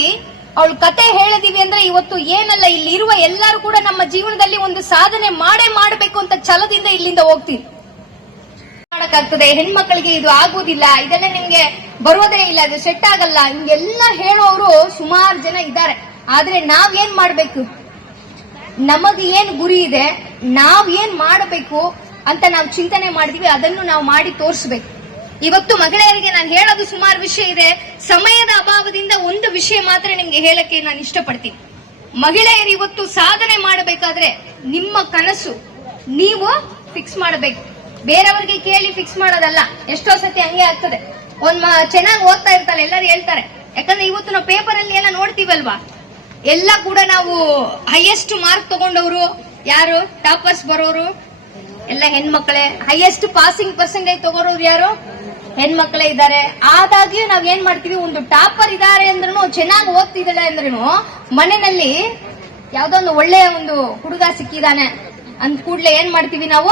ಅವಳ ಕತೆ ಹೇಳಿದೀವಿ ಅಂದ್ರೆ ಇವತ್ತು ಏನಲ್ಲ, ಇಲ್ಲಿ ಇರುವ ಎಲ್ಲರೂ ಕೂಡ ನಮ್ಮ ಜೀವನದಲ್ಲಿ ಒಂದು ಸಾಧನೆ ಮಾಡೇ ಮಾಡಬೇಕು ಅಂತ ಛಲದಿಂದ ಇಲ್ಲಿಂದ ಹೋಗ್ತೀವಿ. ಮಾಡಕ್ಕಾಗ್ತದೆ, ಹೆಣ್ಮಕ್ಳಿಗೆ ಇದು ಆಗುವುದಿಲ್ಲ, ಇದೆಲ್ಲ ನಿಮ್ಗೆ ಬರೋದೇ ಇಲ್ಲ, ಅದು ಸೆಟ್ ಆಗಲ್ಲ. ಹಿಂಗೆಲ್ಲ ಹೇಳೋರು ಸುಮಾರು ಜನ ಇದ್ದಾರೆ. ಆದ್ರೆ ನಾವ್ ಏನ್ ಮಾಡ್ಬೇಕು? ನಮಗ್ ಏನ್ ಗುರಿ ಇದೆ, ನಾವ್ ಏನ್ ಮಾಡಬೇಕು ಅಂತ ನಾವು ಚಿಂತನೆ ಮಾಡಿದೀವಿ, ಅದನ್ನು ನಾವು ಮಾಡಿ ತೋರಿಸ್ಬೇಕು. ಇವತ್ತು ಮಹಿಳೆಯರಿಗೆ ನಾನು ಹೇಳೋದು ಸುಮಾರು ವಿಷಯ ಇದೆ. ಸಮಯದ ಅಭಾವದಿಂದ ಒಂದು ವಿಷಯ ಮಾತ್ರ ನಿಮ್ಗೆ ಹೇಳಕ್ಕೆ ನಾನು ಇಷ್ಟಪಡ್ತೀನಿ. ಮಹಿಳೆಯರು ಇವತ್ತು ಸಾಧನೆ ಮಾಡಬೇಕಾದ್ರೆ ನಿಮ್ಮ ಕನಸು ನೀವು ಫಿಕ್ಸ್ ಮಾಡಬೇಕು. ಬೇರೆಯವರಿಗೆ ಕೇಳಿ ಫಿಕ್ಸ್ ಮಾಡೋದಲ್ಲ. ಎಷ್ಟೋ ಸತಿ ಹಂಗೆ ಆಗ್ತದೆ. ಒಂದ್ ಚೆನ್ನಾಗಿ ಓದ್ತಾ ಇರ್ತಾರೆ, ಎಲ್ಲರೂ ಹೇಳ್ತಾರೆ. ಯಾಕಂದ್ರೆ ಇವತ್ತು ನಾವು ಪೇಪರ್ ಅಲ್ಲಿ ಎಲ್ಲ ನೋಡ್ತೀವಲ್ವಾ? ಎಲ್ಲ ಕೂಡ ನಾವು ಹೈಯೆಸ್ಟ್ ಮಾರ್ಕ್ ತಗೊಂಡವರು ಯಾರು? ಟಾಪರ್ಸ್ ಬರೋರು. ಎಲ್ಲ ಹೆಣ್ಮಕ್ಳೆ. ಹೈಯೆಸ್ಟ್ ಪಾಸಿಂಗ್ ಪರ್ಸೆಂಟೇಜ್ ತಗೋರೋರು ಯಾರು? ಹೆಣ್ಮಕ್ಳೇ ಇದ್ದಾರೆ. ಆದಾಗ್ಯೂ ನಾವ್ ಏನ್ ಮಾಡ್ತೀವಿ? ಒಂದು ಟಾಪರ್ ಇದಾರೆ ಅಂದ್ರೂ ಚೆನ್ನಾಗಿ ಓದ್ತಿದ್ದಾಳೆ ಅಂದ್ರೂ ಮನೆಯಲ್ಲಿ ಯಾವ್ದೋ ಒಂದು ಒಳ್ಳೆಯ ಒಂದು ಹುಡುಗ ಸಿಕ್ಕಿದಾನೆ. ಅಂದ ಕೂಡ್ಲೆ ಏನ್ ಮಾಡ್ತೀವಿ ನಾವು?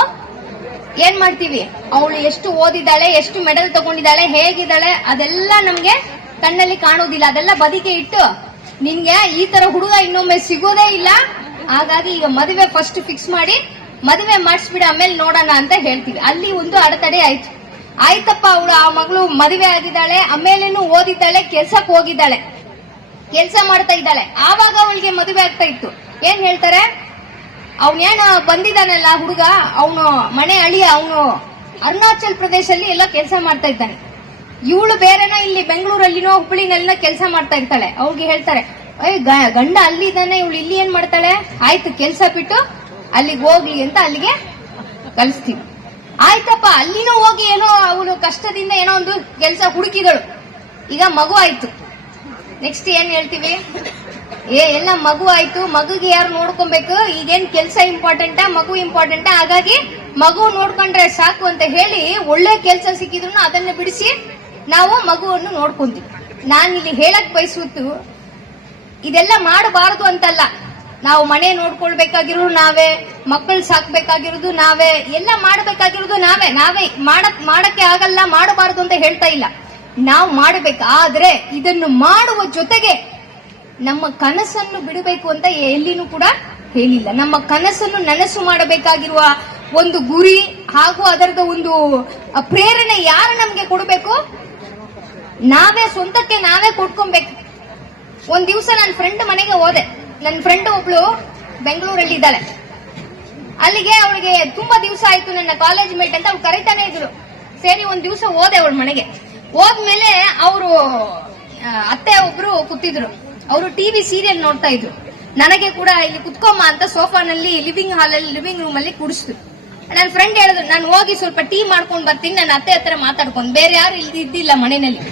ಏನ್ ಮಾಡ್ತೀವಿ? ಅವಳು ಎಷ್ಟು ಓದಿದ್ದಾಳೆ, ಎಷ್ಟು ಮೆಡಲ್ ತಗೊಂಡಿದ್ದಾಳೆ, ಹೇಗಿದ್ದಾಳೆ, ಅದೆಲ್ಲ ನಮ್ಗೆ ಕಣ್ಣಲ್ಲಿ ಕಾಣೋದಿಲ್ಲ ಅದೆಲ್ಲ ಬದಿಗೆ ಇಟ್ಟು ನಿನ್ಗೆ ಈ ತರ ಹುಡುಗ ಇನ್ನೊಮ್ಮೆ ಸಿಗೋದೇ ಇಲ್ಲ. ಹಾಗಾಗಿ ಈಗ ಮದುವೆ ಫಸ್ಟ್ ಫಿಕ್ಸ್ ಮಾಡಿ ಮದುವೆ ಮಾಡಿಸ್ಬಿಡ ಆಮೇಲೆ ನೋಡೋಣ ಅಂತ ಹೇಳ್ತೀವಿ. ಅಲ್ಲಿ ಒಂದು ಅಡೆತಡೆ ಆಯ್ತು. ಆಯ್ತಪ್ಪ, ಅವಳು ಆ ಮಗಳು ಮದುವೆ ಆಗಿದ್ದಾಳೆ ಆಮೇಲೆ ಓದಿದ್ದಾಳೆ, ಕೆಲ್ಸಕ್ಕೆ ಹೋಗಿದ್ದಾಳೆ, ಕೆಲಸ ಮಾಡ್ತಾ ಇದ್ದಾಳೆ. ಆವಾಗ ಅವಳಿಗೆ ಮದುವೆ ಆಗ್ತಾ ಇತ್ತು. ಏನ್ ಹೇಳ್ತಾರೆ? ಅವನೇನು ಬಂದಿದ್ದಾನಲ್ಲ ಹುಡುಗ, ಅವನು ಮನೆ ಅಳಿಯ, ಅವನು ಅರುಣಾಚಲ್ ಪ್ರದೇಶಲ್ಲಿ ಎಲ್ಲ ಕೆಲಸ ಮಾಡ್ತಾ ಇದ್ದಾನೆ. ಇವಳು ಬೇರೆನ ಇಲ್ಲಿ ಬೆಂಗಳೂರಲ್ಲಿನೋ ಹುಬ್ಬಳ್ಳಿನಲ್ಲಿನೋ ಕೆಲಸ ಮಾಡ್ತಾ ಇರ್ತಾಳೆ. ಅವ್ರಿಗೆ ಹೇಳ್ತಾರೆ ಏಯ್ ಗಂಡ ಅಲ್ಲಿ ಇದ್ದಾನೆ ಇವಳು ಇಲ್ಲಿ ಏನ್ ಮಾಡ್ತಾಳೆ? ಆಯ್ತು, ಕೆಲಸ ಬಿಟ್ಟು ಅಲ್ಲಿಗೆ ಹೋಗ್ಲಿ ಅಂತ ಅಲ್ಲಿಗೆ ಕಳಿಸ್ತೀವಿ ಆಯ್ತಪ್ಪ, ಅಲ್ಲಿನೂ ಹೋಗಿ ಏನೋ ಅವಳು ಕಷ್ಟದಿಂದ ಏನೋ ಒಂದು ಕೆಲಸ ಹುಡುಕಿದಳು. ಈಗ ಮಗು ಆಯ್ತು. ನೆಕ್ಸ್ಟ್ ಏನ್ ಹೇಳ್ತೀವಿ? ಏ, ಎಲ್ಲ ಮಗು ಆಯ್ತು, ಮಗುಗೆ ಯಾರು ನೋಡ್ಕೊಬೇಕು? ಈಗೇನ್ ಕೆಲಸ ಇಂಪಾರ್ಟೆಂಟಾ ಮಗು ಇಂಪಾರ್ಟೆಂಟಾ ಹಾಗಾಗಿ ಮಗು ನೋಡ್ಕೊಂಡ್ರೆ ಸಾಕು ಅಂತ ಹೇಳಿ ಒಳ್ಳೆ ಕೆಲಸ ಸಿಕ್ಕಿದ್ರು ಅದನ್ನ ಬಿಡಿಸಿ ನಾವು ಮಗುವನ್ನು ನೋಡ್ಕೊಂತೀವಿ. ನಾನು ಇಲ್ಲಿ ಹೇಳಕ್ ಬಯಸುತ್ತು ಇದೆಲ್ಲ ಮಾಡಬಾರದು ಅಂತಲ್ಲ. ನಾವು ಮನೆ ನೋಡ್ಕೊಳ್ಬೇಕಾಗಿರೋದು ನಾವೇ, ಮಕ್ಕಳು ಸಾಕ್ಬೇಕಾಗಿರೋದು ನಾವೇ, ಎಲ್ಲ ಮಾಡಬೇಕಾಗಿರೋದು ನಾವೇ. ನಾವೇ ಮಾಡಕ್ ಮಾಡಕ್ಕೆ ಆಗಲ್ಲ, ಮಾಡಬಾರದು ಅಂತ ಹೇಳ್ತಾ ಇಲ್ಲ. ನಾವು ಮಾಡಬೇಕು, ಆದ್ರೆ ಇದನ್ನು ಮಾಡುವ ಜೊತೆಗೆ ನಮ್ಮ ಕನಸನ್ನು ಬಿಡಬೇಕು ಅಂತ ಎಲ್ಲಿನೂ ಕೂಡ ಹೇಳಿಲ್ಲ. ನಮ್ಮ ಕನಸನ್ನು ನನಸು ಮಾಡಬೇಕಾಗಿರುವ ಒಂದು ಗುರಿ ಹಾಗೂ ಅದರದ ಒಂದು ಪ್ರೇರಣೆ ಯಾರು ನಮ್ಗೆ ಕೊಡಬೇಕು? ನಾವೇ ಸ್ವಂತಕ್ಕೆ ನಾವೇ ಕೊಟ್ಕೊಬೇಕು. ಒಂದ್ ದಿವಸ ನನ್ನ ಫ್ರೆಂಡ್ ಮನೆಗೆ ಹೋದೆ. ನನ್ನ ಫ್ರೆಂಡ್ ಒಬ್ಳು ಬೆಂಗಳೂರಲ್ಲಿ ಇದ್ದಾಳೆ. ಅಲ್ಲಿಗೆ ಅವಳಿಗೆ ತುಂಬಾ ದಿವಸ ಆಯ್ತು ನನ್ನ ಕಾಲೇಜ್ ಮೇಟ್ ಅಂತ ಅವ್ಳು ಕರಿತಾನೆ ಇದ್ರು ಸೇರಿ ಒಂದ್ ದಿವಸ ಹೋದೆ ಅವಳ ಮನೆಗೆ. ಹೋದ್ಮೇಲೆ ಅವರು ಅತ್ತೆ ಒಬ್ರು ಕೂತಿದ್ರು. ಅವರು ಟಿವಿ ಸೀರಿಯಲ್ ನೋಡ್ತಾ ಇದ್ರು. ನನಗೆ ಕೂಡ ಇಲ್ಲಿ ಕುತ್ಕೊಮ್ಮ ಅಂತ ಸೋಫಾನಲ್ಲಿ ಲಿವಿಂಗ್ ಹಾಲ್ ಅಲ್ಲಿ ಲಿವಿಂಗ್ ರೂಮ್ ಅಲ್ಲಿ ಕುಡಿಸ್ತು. ನನ್ನ ಫ್ರೆಂಡ್ ಹೇಳಿದ್ರು, ನಾನು ಹೋಗಿ ಸ್ವಲ್ಪ ಟೀ ಮಾಡ್ಕೊಂಡು ಬರ್ತೀನಿ, ನನ್ನ ಅತ್ತೆ ಹತ್ರ ಮಾತಾಡ್ಕೊಂಡು. ಬೇರೆ ಯಾರು ಇದ್ದಿಲ್ಲ ಮನೆಯಲ್ಲಿ.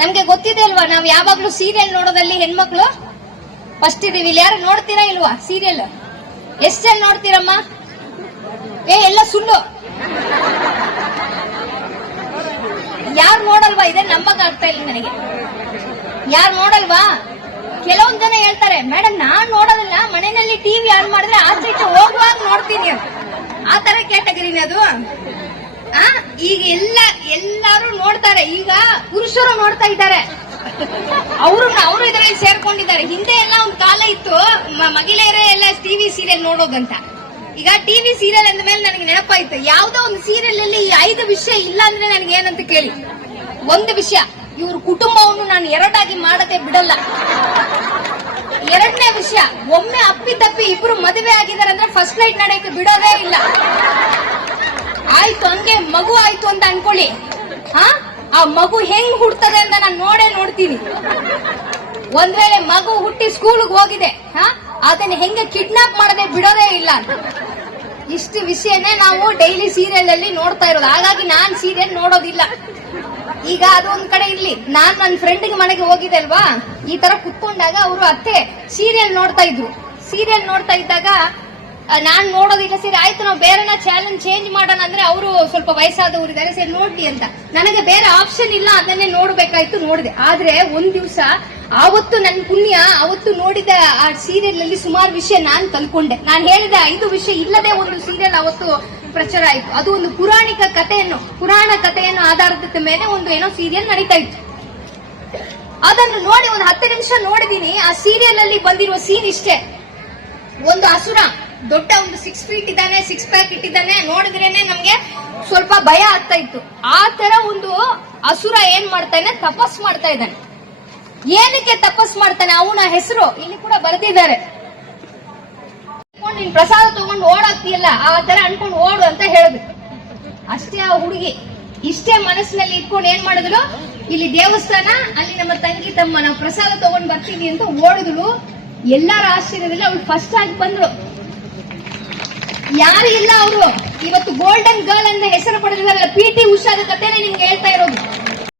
ನಮ್ಗೆ ಗೊತ್ತಿದೆ ಅಲ್ವಾ, ನಾವ್ ಯಾವಾಗ್ಲೂ ಸೀರಿಯಲ್ ನೋಡೋದಲ್ಲಿ ಹೆಣ್ಮಕ್ಳು ಫಸ್ಟ್ ಇದೀವಿ ಇಲ್ಲಿ ಯಾರು ನೋಡ್ತೀರಾ ಇಲ್ವಾ? ಸೀರಿಯಲ್ ಎಷ್ಟ್ ಜನ ನೋಡ್ತೀರಮ್ಮ? ಏ, ಎಲ್ಲ ಸುಳ್ಳು. ಯಾರು ನೋಡಲ್ವಾ? ಇದೆ ನಂಬಕ್ ಆಗ್ತಾ ಇಲ್ಲ ನನಗೆ. ಯಾರು ನೋಡಲ್ವಾ? ಕೆಲವೊಂದ್ ಜನ ಹೇಳ್ತಾರೆ, ಮೇಡಮ್, ನಾನ್ ನೋಡೋದಿಲ್ಲ. ಮನೆಯಲ್ಲಿ ಟಿವಿ ಆನ್ ಮಾಡಿದ್ರೆ ಆಚೆ ಈಚೆ ಹೋಗುವಾಗ ನೋಡ್ತೀನಿ. ಆ ತರ ಕ್ಯಾಟಗರಿನ ಅದು. ಆ, ಈಗ ಎಲ್ಲ, ಎಲ್ಲಾರು ನೋಡ್ತಾರೆ. ಈಗ ಪುರುಷರು ನೋಡ್ತಾ ಇದ್ದಾರೆ. ಅವರು ಅವರು ಇದರಲ್ಲಿ ಸೇರ್ಕೊಂಡಿದ್ದಾರೆ. ಹಿಂದೆ ಎಲ್ಲ ಒಂದು ಕಾಲ ಇತ್ತು ಮಹಿಳೆಯರೇ ಎಲ್ಲ ಟಿವಿ ಸೀರಿಯಲ್ ನೋಡೋದಂತ. ಈಗ ಟಿವಿ ಸೀರಿಯಲ್ ಅಂದ ಮೇಲೆ ನನಗೆ ನೆನಪಾಯ್ತು. ಯಾವ್ದೋ ಒಂದು ಸೀರಿಯಲ್ ಅಲ್ಲಿ ಈ ಐದು ವಿಷಯ ಇಲ್ಲ ಅಂದ್ರೆ ನನಗೆ ಏನಂತ ಕೇಳಿ. ಒಂದು ವಿಷಯ, ಇವ್ರ ಕುಟುಂಬವನ್ನು ನಾನು ಎರಡಾಗಿ ಮಾಡದೆ ಬಿಡಲ್ಲ. ಎರಡನೇ ವಿಷಯ, ಒಮ್ಮೆ ಅಪ್ಪಿ ತಪ್ಪಿ ಇಬ್ರು ಮದುವೆ ಆಗಿದ್ದಾರೆ ಅಂದ್ರೆ ಫಸ್ಟ್ ನೈಟ್ ನಡೆಯಕ್ಕೆ ಬಿಡೋದೇ ಇಲ್ಲ. ಆಯ್ತು ಹಂಗೆ, ಮಗು ಆಯ್ತು ಅಂತ ಅನ್ಕೊಳ್ಳಿ. ಹಾ? ಆ ಮಗು ಹೆಂಗ್ ಹುಡ್ತದೆ ಅಂತ ನಾನು ನೋಡೇ ನೋಡ್ತೀನಿ. ಒಂದ್ ವೇಳೆ ಮಗು ಹುಟ್ಟಿ ಸ್ಕೂಲ್ಗೆ ಹೋಗಿದೆ, ಹಾ? ಅದನ್ನ ಹೆಂಗೆ ಕಿಡ್ನಾಪ್ ಮಾಡದೆ ಬಿಡೋದೇ ಇಲ್ಲ. ಇಷ್ಟು ವಿಷಯನೇ ನಾವು ಡೈಲಿ ಸೀರಿಯಲ್ ಅಲ್ಲಿ ನೋಡ್ತಾ ಇರೋದು. ಹಾಗಾಗಿ ನಾನ್ ಸೀರಿಯಲ್ ನೋಡೋದಿಲ್ಲ. ಈಗ ಅದು ಒಂದ್ ಕಡೆ ಇರ್ಲಿ. ನಾನ್ ನನ್ನ ಫ್ರೆಂಡ್ಗೆ ಮನೆಗೆ ಹೋಗಿದೆ ಅಲ್ವಾ? ಈ ತರ ಕುತ್ಕೊಂಡಾಗ ಅವರು ಅತ್ತೆ ಸೀರಿಯಲ್ ನೋಡ್ತಾ ಇದ್ರು. ಸೀರಿಯಲ್ ನೋಡ್ತಾ ಇದ್ದಾಗ ನಾನ್ ನೋಡೋದಿಲ್ಲ. ಸರಿ, ಆಯ್ತು, ನಾವು ಬೇರೆನ ಚಾಲೆಂಜ್ ಚೇಂಜ್ ಮಾಡೋಣ ಅಂದ್ರೆ ಅವರು ಸ್ವಲ್ಪ ವಯಸ್ಸಾದವರು ಇದ್ದಾರೆ. ಸರಿ ನೋಡಿ ಅಂತ. ನನಗೆ ಬೇರೆ ಆಪ್ಷನ್ ಇಲ್ಲ, ಅದನ್ನೇ ನೋಡ್ಬೇಕಾಯ್ತು ನೋಡಿದೆ. ಆದ್ರೆ ಒಂದ್ ದಿವಸ ಆವತ್ತು ನನ್ನ ಪುಣ್ಯ ಅವತ್ತು ನೋಡಿದ ಆ ಸೀರಿಯಲ್ ಅಲ್ಲಿ ಸುಮಾರು ವಿಷಯ ನಾನ್ ಕಲ್ಕೊಂಡೆ ನಾನು ಹೇಳಿದ ಐದು ವಿಷಯ ಇಲ್ಲದೆ ಒಂದು ಸೀರಿಯಲ್ ಅವತ್ತು ಪ್ರಚಾರ ಆಯ್ತು. ಅದು ಒಂದು ಪುರಾಣಿಕ ಕಥೆಯನ್ನು, ಪುರಾಣ ಕಥೆಯನ್ನು ಆಧಾರದ ಮೇಲೆ ಒಂದು ಏನೋ ಸೀರಿಯಲ್ ನಡೀತಾ ಇತ್ತು. ಅದನ್ನು ನೋಡಿ ಒಂದು ಹತ್ತು ನಿಮಿಷ ನೋಡಿದೀನಿ. ಆ ಸೀರಿಯಲ್ ಅಲ್ಲಿ ಬಂದಿರುವ ಸೀನ್ ಇಷ್ಟೇ. ಒಂದು ಅಸುರ. ದೊಡ್ಡ ಒಂದು ಸಿಕ್ಸ್ ಫೀಟ್ ಇದ್ದಾನೆ ಸಿಕ್ಸ್ ಪ್ಯಾಕ್ ಇಟ್ಟಿದ್ದಾನೆ. ನೋಡಿದ್ರೇನೆ ನಮ್ಗೆ ಸ್ವಲ್ಪ ಭಯ ಆಗ್ತಾ ಇತ್ತು. ಆ ತರ ಒಂದು ಅಸುರ ಏನ್ ಮಾಡ್ತಾನೆ ತಪಸ್ ಮಾಡ್ತಾ ಇದ್ದಾನೆ. ಏನಕ್ಕೆ ತಪಸ್ ಮಾಡ್ತಾನೆ? ಅವನ ಹೆಸರು ಇಲ್ಲಿ ಕೂಡ ಬರೆದಿದ್ದಾರೆ. ನೀನ್ ಪ್ರಸಾದ ತಗೊಂಡು ಓಡಾಕ್ತಿಯಲ್ಲ, ಆ ತರ ಅನ್ಕೊಂಡು ಓಡು ಅಂತ ಹೇಳಿದ್ರು ಅಷ್ಟೇ ಆ ಹುಡುಗಿ. ಇಷ್ಟೇ ಮನಸ್ಸಿನಲ್ಲಿ ಇಟ್ಕೊಂಡು ಏನ್ ಮಾಡಿದ್ರು ಇಲ್ಲಿ ದೇವಸ್ಥಾನ, ಅಲ್ಲಿ ನಮ್ಮ ತಂಗಿ ತಮ್ಮ, ನಾವು ಪ್ರಸಾದ ತಗೊಂಡ್ ಬರ್ತೀನಿ ಅಂತ ಓಡಿದ್ರು ಎಲ್ಲರ ಆಶ್ಚರ್ಯದಲ್ಲಿ ಅವಳು ಫಸ್ಟ್ ಆಗಿ ಬಂದ್ರು ಯಾರು ಇಲ್ಲ ಅವರು. ಇವತ್ತು ಗೋಲ್ಡನ್ ಗರ್ಲ್ ಅಂತ ಹೆಸರು ಪಡೆದಿದ್ದಾರಲ್ಲ ಪಿ ಟಿ ಉಷಾದ ಕಥೆನೇ ನಿಮ್ಗೆ ಹೇಳ್ತಾ ಇರೋದು.